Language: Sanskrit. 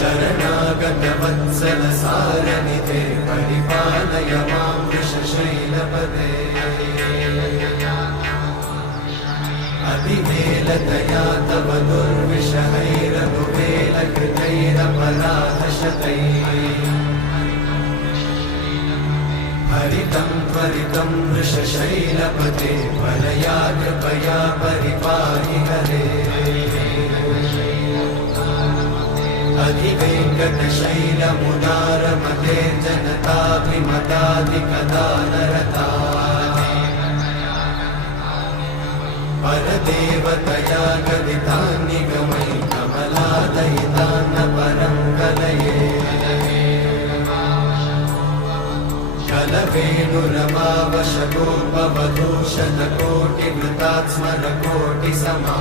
शरणागतवत्सल सारनिधे परिपालय मां वृषशैलपदे अतिवेलतया तव दुर्विषहैरनुवेलकृतैरपराधशतैः हरितं त्वरितं वृषशैलपते परया कृपया परिपाहि हरे अधिवेङ्कटशैलमुदारमते जनताभिमताधिकदानरता परदेवतया गदितान्निगमैः कमलादयितान्न परं कलये कलवेणुरमावशतोपवधूषणकोटिवृतात् स्मरकोटिसमा